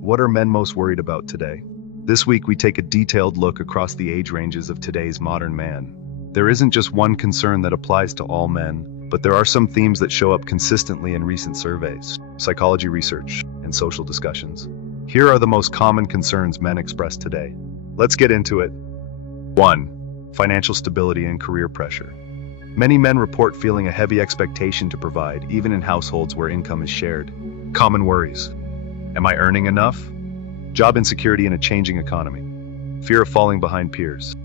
What are men most worried about today? This week we take a detailed look across the age ranges of today's modern man. There isn't just one concern that applies to all men, but there are some themes that show up consistently in recent surveys, psychology research, and social discussions. Here are the most common concerns men express today. Let's get into it. 1. Financial stability and career pressure. Many men report feeling a heavy expectation to provide, even in households where income is shared. Common worries. Am I earning enough? Job insecurity in a changing economy. Fear of falling behind peers.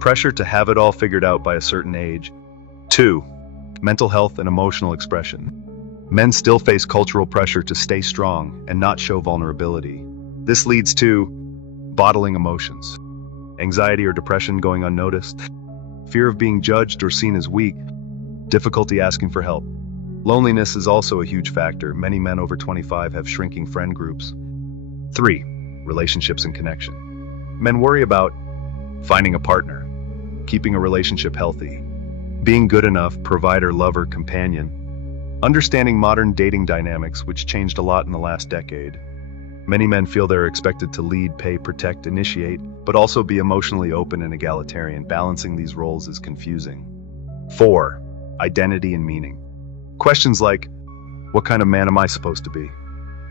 Pressure to have it all figured out by a certain age. 2. Mental health and emotional expression. Men still face cultural pressure to stay strong and not show vulnerability. This leads to bottling emotions. Anxiety or depression going unnoticed. Fear of being judged or seen as weak. Difficulty asking for help. Loneliness is also a huge factor. Many men over 25 have shrinking friend groups. 3. Relationships and connection. Men worry about finding a partner, keeping a relationship healthy, being good enough, provider, lover, companion. Understanding modern dating dynamics, which changed a lot in the last decade. Many men feel they're expected to lead, pay, protect, initiate, but also be emotionally open and egalitarian. Balancing these roles is confusing. 4. Identity and meaning. Questions like, what kind of man am I supposed to be?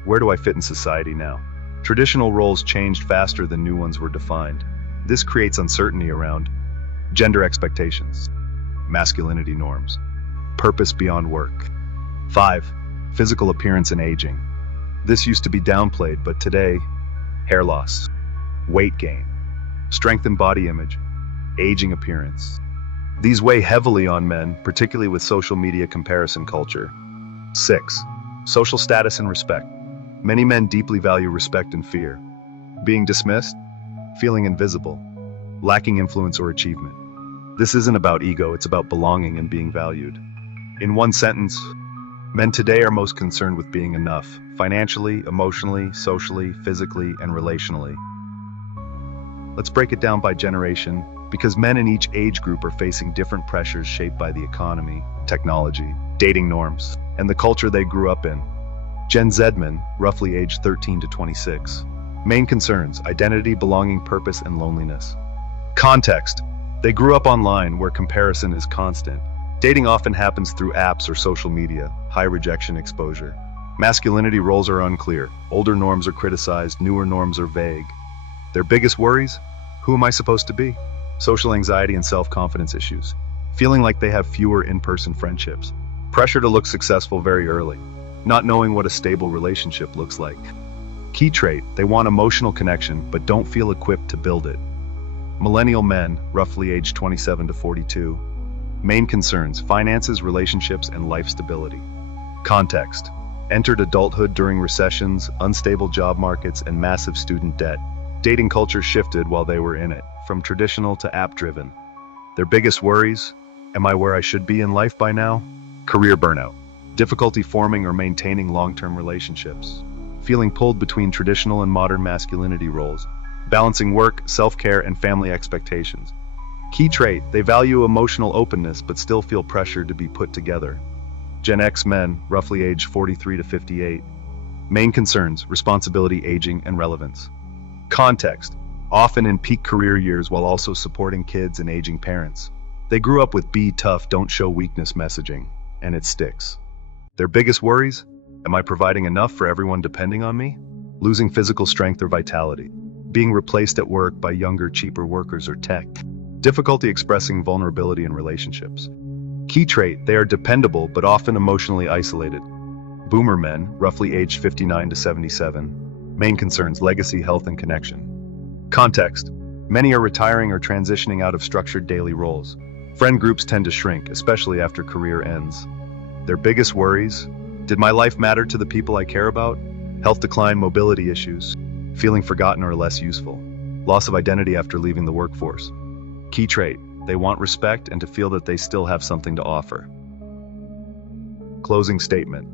Where do I fit in society now? Traditional roles changed faster than new ones were defined. This creates uncertainty around gender expectations, masculinity norms, purpose beyond work. 5. Physical appearance and aging. This used to be downplayed, but today, hair loss, weight gain, strength and body image, aging appearance. These weigh heavily on men, particularly with social media comparison culture. 6. Social status and respect. Many men deeply value respect and fear. Being dismissed, feeling invisible, lacking influence or achievement. This isn't about ego, it's about belonging and being valued. In one sentence, men today are most concerned with being enough, financially, emotionally, socially, physically, and relationally. Let's break it down by generation, because men in each age group are facing different pressures shaped by the economy, technology, dating norms, and the culture they grew up in. Gen Z men, roughly aged 13 to 26. Main concerns: identity, belonging, purpose, and loneliness. Context: they grew up online where comparison is constant. Dating often happens through apps or social media, high rejection exposure. Masculinity roles are unclear, older norms are criticized, newer norms are vague. Their biggest worries? Who am I supposed to be? Social anxiety and self-confidence issues. Feeling like they have fewer in-person friendships. Pressure to look successful very early. Not knowing what a stable relationship looks like. Key trait: they want emotional connection but don't feel equipped to build it. Millennial men, roughly aged 27 to 42. Main concerns: finances, relationships, and life stability. Context: entered adulthood during recessions, unstable job markets, and massive student debt. Dating culture shifted while they were in it, from traditional to app-driven. Their biggest worries: am I where I should be in life by now? Career burnout. Difficulty forming or maintaining long-term relationships. Feeling pulled between traditional and modern masculinity roles. Balancing work, self-care, and family expectations. Key trait: they value emotional openness but still feel pressured to be put together. Gen X men, roughly aged 43 to 58. Main concerns: responsibility, aging, and relevance. Context: often in peak career years while also supporting kids and aging parents. They grew up with be tough, don't show weakness messaging, and it sticks. Their biggest worries? Am I providing enough for everyone depending on me? Losing physical strength or vitality. Being replaced at work by younger, cheaper workers or tech. Difficulty expressing vulnerability in relationships. Key trait: they are dependable but often emotionally isolated. Boomer men, roughly aged 59 to 77. Main concerns: legacy, health, and connection. Context: many are retiring or transitioning out of structured daily roles. Friend groups tend to shrink, especially after career ends. Their biggest worries? Did my life matter to the people I care about? Health decline, mobility issues, feeling forgotten or less useful. Loss of identity after leaving the workforce. Key trait: they want respect and to feel that they still have something to offer. Closing statement.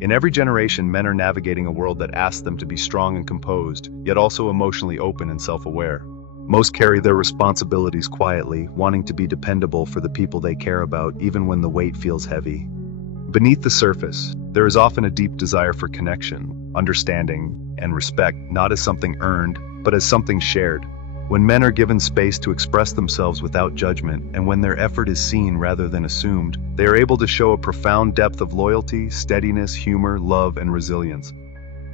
In every generation, men are navigating a world that asks them to be strong and composed, yet also emotionally open and self-aware. Most carry their responsibilities quietly, wanting to be dependable for the people they care about, even when the weight feels heavy. Beneath the surface, there is often a deep desire for connection, understanding, and respect not as something earned, but as something shared. When men are given space to express themselves without judgment, and when their effort is seen rather than assumed, they are able to show a profound depth of loyalty, steadiness, humor, love, and resilience.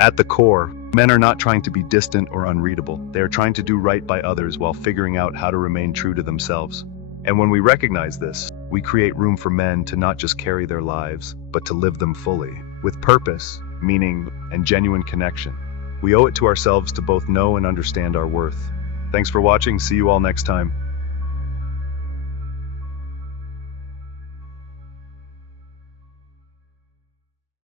At the core, men are not trying to be distant or unreadable. They are trying to do right by others while figuring out how to remain true to themselves. And when we recognize this, we create room for men to not just carry their lives, but to live them fully, with purpose, meaning, and genuine connection. We owe it to ourselves to both know and understand our worth. Thanks for watching. See you all next time.